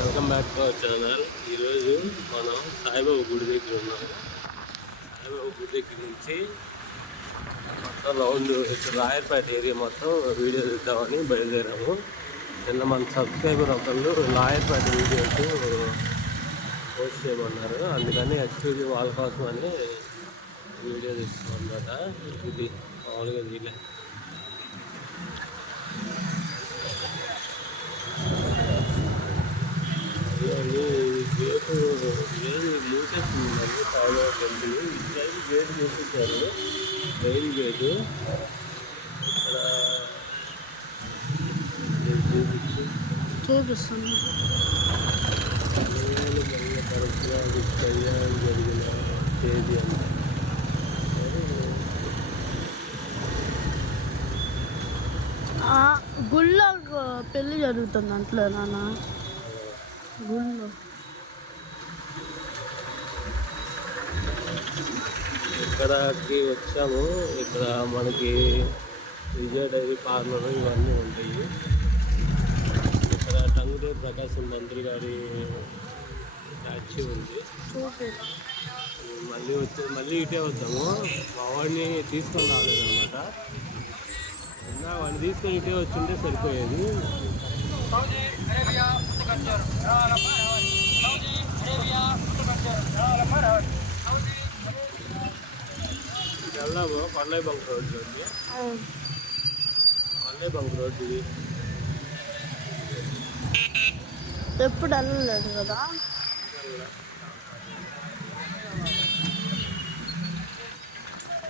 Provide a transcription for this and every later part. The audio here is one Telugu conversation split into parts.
Welcome back to our channel. ఈరోజు మనం సాయిబాబా గుడి దగ్గర ఉన్నాము. సాయిబాబా గుడి దగ్గర నుంచి మొత్తం రౌండ్ ఇక్కడ రాయర్పేట ఏరియా మొత్తం వీడియో తీద్దామని బయలుదేరాము. నిన్న మన సబ్స్క్రైబర్ ఒకళ్ళు రాయర్పేట వీడియోస్ పోస్ట్ చేయమన్నారు. అందుకని హెచ్పీబీ వాళ్ళ కోసం అని వీడియో తీసుకోమన్నమాట అన్నమాట. ఇది మామూలుగా తీలే ఇవన్నీ గేటు లేదు మూసేస్తుందండి సాయిబాబా టెంపుల్ ఈ సైడ్ గేట్ మూసేశారు మెయిన్ గేటు. ఇక్కడ. చూపిస్తుంది జరిగిన తేదీ గుళ్ళో పెళ్ళి జరుగుతుంది అంటలే నాన్న. గుళ్ళో. ఇక్కడకి వచ్చాము. ఇక్కడ మనకి విజయ డైరీ పార్లర్ ఇవన్నీ ఉంటాయి. ఇక్కడ టంగుటూరు ప్రకాశం మంత్రి గారి స్టాచ్యూ ఉంది. మళ్ళీ వచ్చి మళ్ళీ ఇటే వద్దాము. మా వాడిని తీసుకొని రాలేదన్నమాట. నా వాడిని తీసుకొని ఇటే వచ్చింటే సరిపోయేది. ఇటు వెళ్దాము కొండయ్య బంక్ రోడ్లోకి కొండయ్య బంక్ రోడ్డు ఎప్పుడు వెళ్ళలేదు కదా?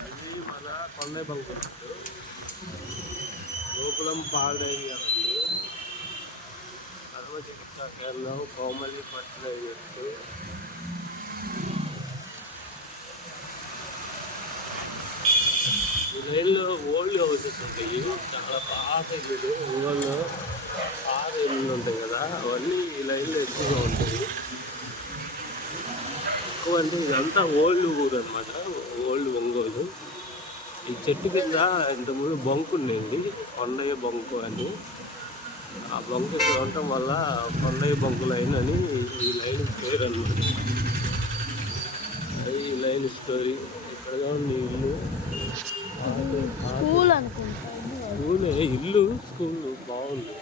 ఇది మన కొండయ్య బంక్ రోడ్డు గోకులం పాడైంది కదండి సర్వ చికిత్సా కేంద్రం కోమల్లి ఫర్టిలైజర్స్ ఈ లైన్లో ఓల్డ్ హౌసెస్ ఉంటాయి. చాలా పాత ఇల్లు ఊళ్ళో పాత ఇల్లు ఉంటాయి కదా అవన్నీ ఈ లైన్లో ఎక్కువగా ఉంటాయి. ఎక్కువ అంటే ఇదంతా ఓల్డ్ ఊరు అనమాట ఓల్డ్ ఒంగోలు. ఈ చెట్టు కింద ఇంతకుముందు బొంకు ఉండేది కొండయ్య బొంకు అని. ఆ బొంకు చూడటం వల్ల కొండయ్య బొంకు లైన్ అని ఈ లైన్ పేరు అనమాట అది ఈ లైన్ స్టోరీ ఇక్కడ ఉంది ఇల్లు. స్కూల్ అనుకుంటా. స్కూల్ ఇల్లు స్కూల్ బాగుంది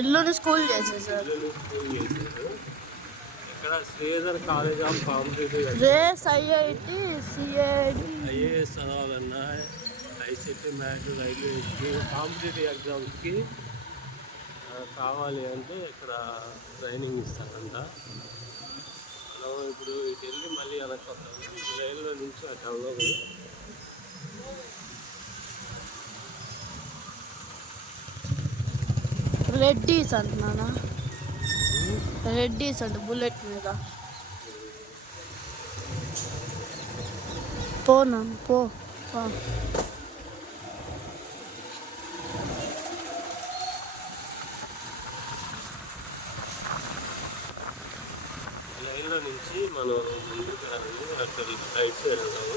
ఇల్లుని స్కూల్ చేసేసారు ఇల్లు స్కూల్ చేశారు. ఇక్కడ Sridhar college of competitive race IIT CID IAS చదవాలన్నా ICET math railway competitive ఎగ్జామ్స్కి కావాలి అంటే ఇక్కడ ట్రైనింగ్ ఇస్తారంట. మనం ఇప్పుడు ఇటు వెళ్ళి మళ్ళీ వెనక్కి వస్తాము రైల్లో నుంచి ఆ టౌన్లో రెడ్డీస్ అంటున్నానా రెడ్డీస్ అంట బుల్లెట్ మీద. పోనా పో నుంచి మనం ముందుకు వెళ్ళి అక్కడ రైట్ సైడ్ వెళ్తాము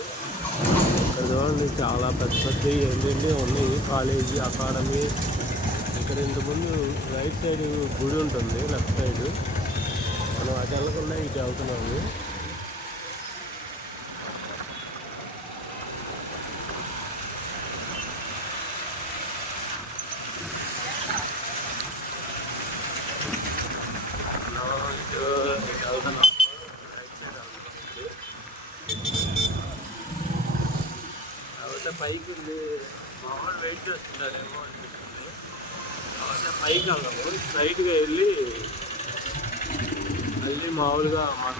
ఇక్కడ చూడండి చాలా పెద్ద పెద్ద ఏంటంటే ఉన్నాయి. కాలేజీ అకాడమీ ఇక్కడ ఇంతకుముందు రైట్ సైడ్ గుడి ఉంటుంది లెఫ్ట్ సైడ్. మనం అటు వెళ్ళకుండా ఇటు వెళ్తున్నాము. రైట్ సైడ్ పైకి ఉంది. మామూలు వెయిట్ చేస్తున్నారేమో అనిపిస్తుంది. పైకి వెళ్దాము స్ట్రైట్గా వెళ్ళి మళ్ళీ మామూలుగా మన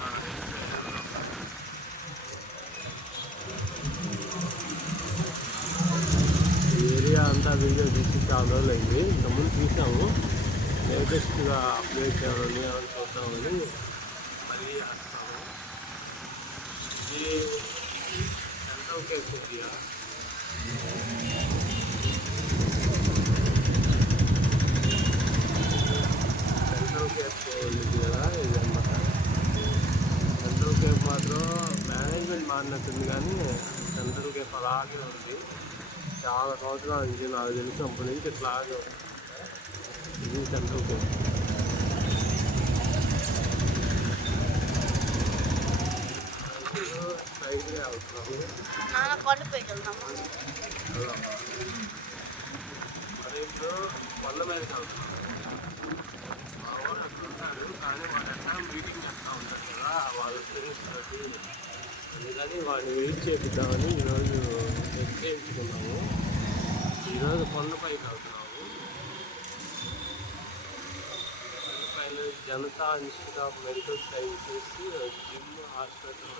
ఏరియా అంతా వీడియో తీసి చాలా రోజులు అయింది. ఇంతకుముందు తీసాము లేటెస్ట్గా అప్డేట్ చేయాలని ఏమైనా చూద్దామని మళ్ళీ చేస్తాము. ఇది ఎంత ఓకే ఏరియా. అవుతుంది కానీ సెంట్రల్ కేఫ్ అలాగే ఉంది. చాలా సంవత్సరాల నుంచి నాకు తెలిసి అప్పటి నుంచి ఇట్లాగే ఉంది. ఇది సెంట్రల్ కేఫ్ మరి ఇప్పుడు పళ్ళ మీదకి మా కానీ వాళ్ళు ఎక్కడ మీటింగ్ చేస్తూ ఉంటారు కదా వాళ్ళ అందుకని వాడిని వెయిట్ చేపిద్దామని ఈరోజు చెక్ చేయించుకున్నాము ఈరోజు కొండపైకి వెళ్తున్నాము కొండపైన Janata institute of medical sciences gym hospital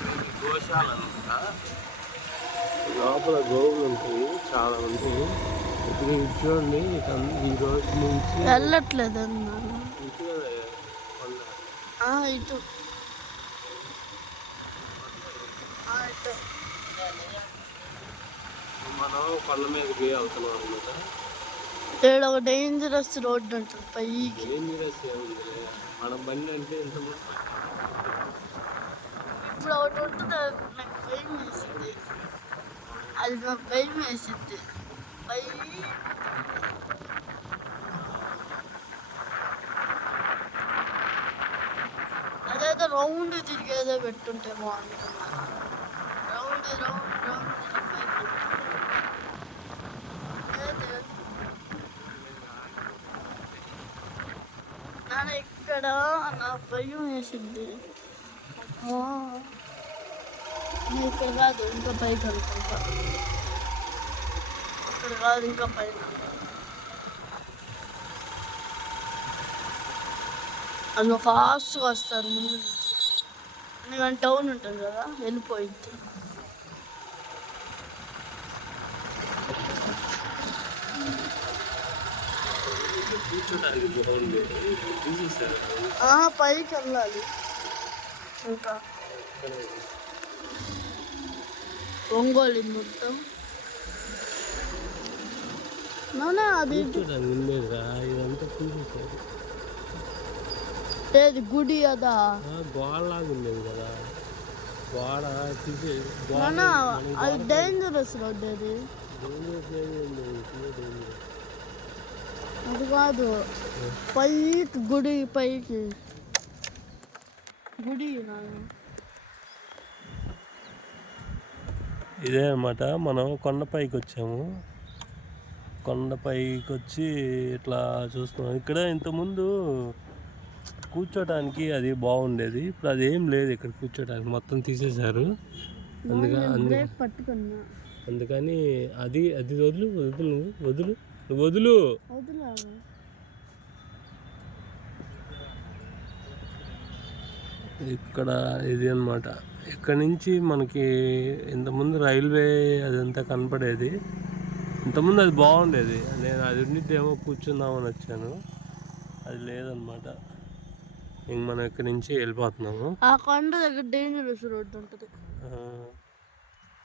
మనకి గోశాల అనమాట లోపల గోవులు ఉంటాయి చాలా ఉంటాయి. ఇప్పుడు చూడండి ఇక ఈ రోజు నుంచి వెళ్ళట్లేదు నాన్న ఇటుగా కొండ ఆ, ఇటు ఆ, ఇటు మనం కొండ మీదకి వెళ్తున్నాం అనమాట ఇక్కడ ఒక డేంజరస్ రోడ్ ఉంటుంది పైకి ఏం చేస్తే ఏముందిలే మన బండి అంటే ఎంత ఇప్పుడు ఒకటి ఉంటుంది నాకు భయం వేసింది. అది నాకు భయం వేసింది. పై అదేదో రౌండ్ తిరిగేదో పెట్టుంటే బాగుంటుంది. రౌండ్ రౌండ్ రౌండ్ నాన్న ఇక్కడ నా భయం వేసింది. ఇక్కడ కాదు ఇంకా పైకి అనుకుంటా. ఇక్కడ కాదు ఇంకా పైన. అందులో ఫాస్ట్గా వస్తారు ముందు నుంచి. ఎందుకంటే టౌన్ ఉంటుంది కదా వెళ్ళిపోయింది పైకి వెళ్ళాలి. ఇంకా. ఒంగోలు మొత్తం. నాన్న అది కూర్చోడానికి ఇదంతా చూసేసారు ఏది గుడి అదా? గోడలాగా ఉండేది కదా. గోడ తీసే అది డేంజరస్ రోడ్ అది. అది కాదు పైకి గుడి పైకి. గుడి ఇదే అన్నమాట మనం కొండపైకి వచ్చాము. కొండపైకి వచ్చి ఇట్లా చూస్తున్నాం. ఇక్కడ ఇంతకుముందు కూర్చోటానికి అది బాగుండేది. ఇప్పుడు అది ఏం లేదు ఇక్కడ కూర్చోటానికి. మొత్తం తీసేశారు. అందుక అందు బ్రేక్ పట్టుకున్నా. అందుకని అది అది వదులు వదులు వదులు నువ్వు వదులు. ఇక్కడ ఇది అన్నమాట. ఇక్కడ నుంచి మనకి ఇంతకుముందు రైల్వే అదంతా కనపడేది. ఇంతకుముందు అది బాగుండేది. నేను అది ఉండిద్దేమో కూర్చుందామని వచ్చాను. అది లేదనమాట ఇంక మనం ఇక్కడి నుంచి వెళ్ళిపోతున్నాము. ఆ కొండ దగ్గర డేంజరస్ రోడ్ ఉంటుంది.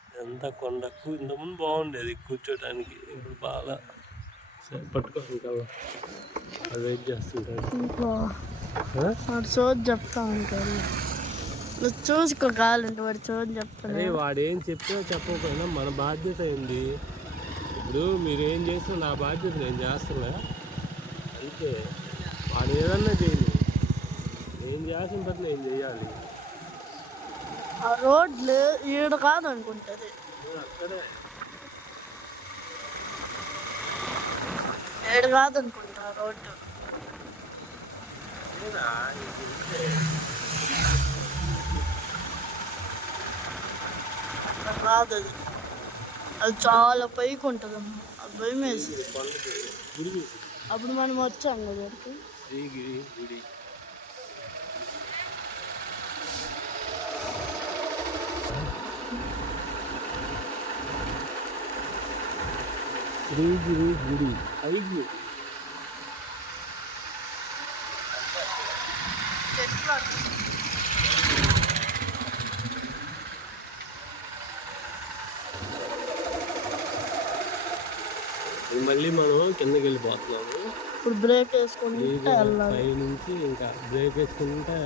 ఇదంతా కొండకు ఇంతకుముందు బాగుండేది కూర్చోటానికి. ఇప్పుడు బాగా పట్టుకోవాలి కదా అది వెయిట్ చేస్తుంటారు? వాడు చోటు చెప్తా ఉంటాడు. నువ్వు చూసుకో కావాలంటే వాడు చోటు చెప్తాను అదే వాడు ఏం చెప్పినా చెప్పకపోయినా మన బాధ్యత ఏంది? ఇప్పుడు మీరు ఏం చేసినా నా బాధ్యత నేను చేస్తున్నా. అంతే వాడు ఏదన్నా నేను చేసిన పని నేను చేయాలి? ఆ రోడ్ ఈడ కాదు అనుకుంటుంది అక్కడే ఏడు కాదు అనుకుంటా రోడ్డు. కాదు అది. అది చాలా పైకి ఉంటుంది అమ్మ అది భయం వేసి అప్పుడు మనం వచ్చాం కదా. శ్రీగిరి గుడి. శ్రీగిరి గుడి. ఐదు. మళ్ళీ మనం కిందకి వెళ్ళిపోతున్నాము. ఇప్పుడు బ్రేక్ వేసుకుంటే పై నుంచి ఇంకా బ్రేక్ వేసుకుంటే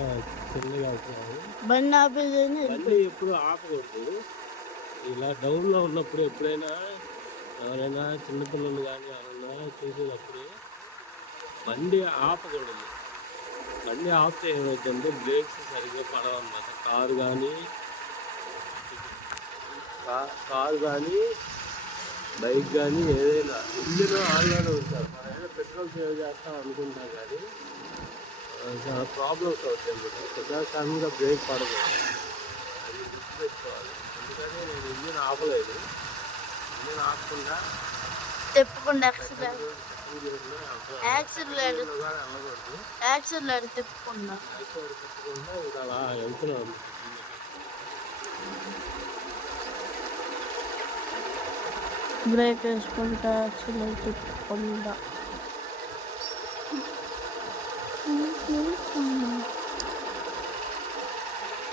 కిందకి వెళ్తున్నాము. బండి బండి ఎప్పుడు ఆపకూడదు. ఇలా డౌన్లో ఉన్నప్పుడు ఎప్పుడైనా ఎవరైనా చిన్నపిల్లలు కానీ ఎవరైనా చూసేటప్పుడు బండి ఆపకూడదు. బండి ఆఫ్ ఏమవుతుందంటే బ్రేక్స్ సరిగ్గా పడవన్నమాట. కారు కానీ కారు కానీ బైక్ కానీ ఏదైనా ఇంజిన్ ఆన్లైన్ ఉంటారు. మనం ఏదైనా పెట్రోల్ సేవ్ చేస్తాం అనుకుంటాం కానీ చాలా ప్రాబ్లమ్స్ అవుతాయి అన్నమాట. ప్రజాస్వామ్యంగా బ్రేక్ పడదు అది గుర్తుపెట్టుకోవాలి. అందుకని నేను ఇంజిన్ ఆపలేదు. తిప్పకుండా అలా బ్రేక్ వేసుకుంటా యాక్సిడెంట్ తిప్పకుండా.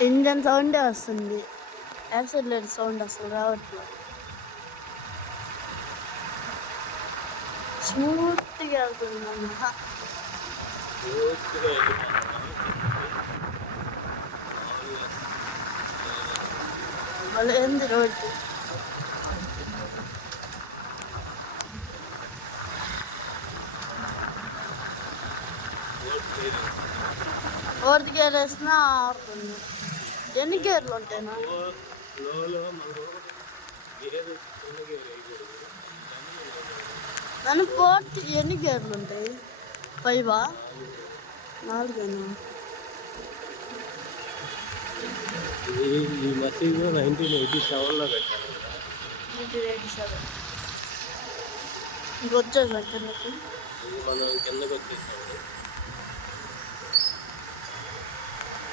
ఇంజన్ సౌండే వస్తుంది. యాక్సిడెంట్ సౌండ్ అసలు రావట్లేదు. స్మూత్గా వెళ్తుంది అన్నమాట పూర్తిగా వెళ్ళిపోతున్నాం మళ్ళీ ఏంది రోడ్డు ఫోర్త్ గేర్ వేసినా ఆడుతుంది ఎన్ని గేర్లు ఉంటాయినా లోలో మనం గేర్ చిన్న గేర్ నన్ను ఫోర్త్ ఎన్ని గేర్లు ఉంటాయి? ఫైవా నాలుగేనా? ఈ మసీదు నైన్టీన్ ఎయిటీ సెవెన్లో కట్టారు నైన్టీన్ ఎయిటీ సెవెన్ ఇంకొచ్చేసా కిందకి? ఇది మనం కిందకు వచ్చేసాము.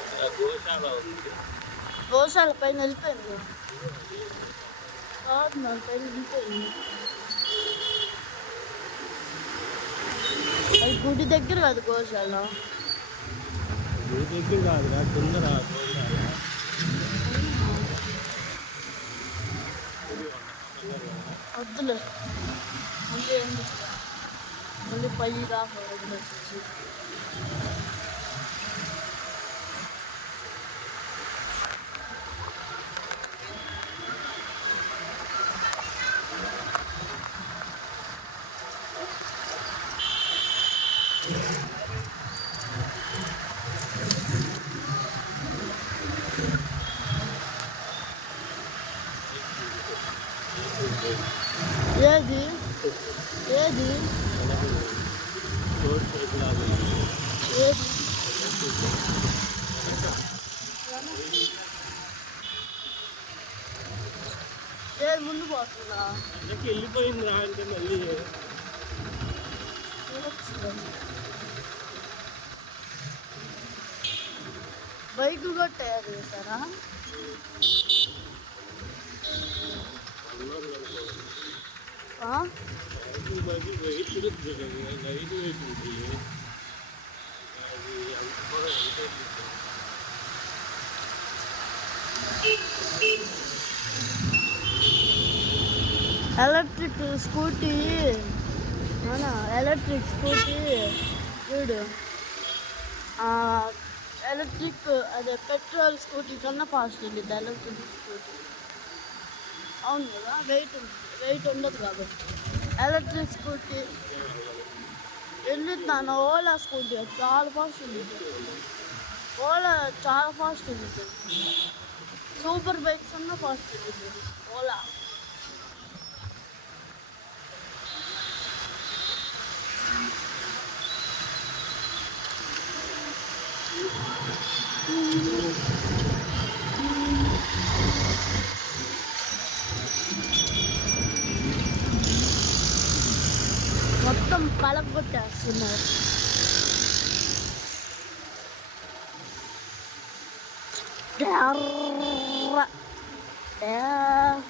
ఇక్కడ గోశాల ఉంది. గోశాల పైన వెళ్ళిపోయింది. పైన వెళ్ళిపోయింది. అది గుడి దగ్గర కాదు గోశాల. గుడి దగ్గర కాదురా కింద రా వద్దులే మళ్ళీ మళ్ళీ పై దాకా ఏది? ఏది? ఏది? ఏది? ముందు పోతుందా వెళ్ళిపోయింది రా అంటే మళ్ళీ బైక్ కూడా తయారు చేశారా అన్నారు అనుకో. ఆ? అది మరి వెయిట్ ఉంటుంది కదా, లైట్ వెయిట్ ఉంటుంది అది అంత కూడా ఎంత ఎలక్ట్రిక్ స్కూటీ. అవునా? Electric scooty. చూడు. ఎలక్ట్రిక్ అదే పెట్రోల్ స్కూటీ కన్నా ఫాస్ట్ ఉంది ఎలక్ట్రిక్ స్కూటీ అవును కదా వెయిట్ ఉంటుంది వెయిట్ ఉండదు కాబట్టి ఎలక్ట్రిక్ స్కూటీ వెళ్ళింది ఓలా స్కూటీ చాలా ఫాస్ట్ ఉంది ఓలా చాలా ఫాస్ట్ ఉంది సూపర్ బైక్స్ అన్నా ఫాస్ట్ ఉంది ఓలా மொத்தம் பழம் போட்ட சொன்னார் Yeah.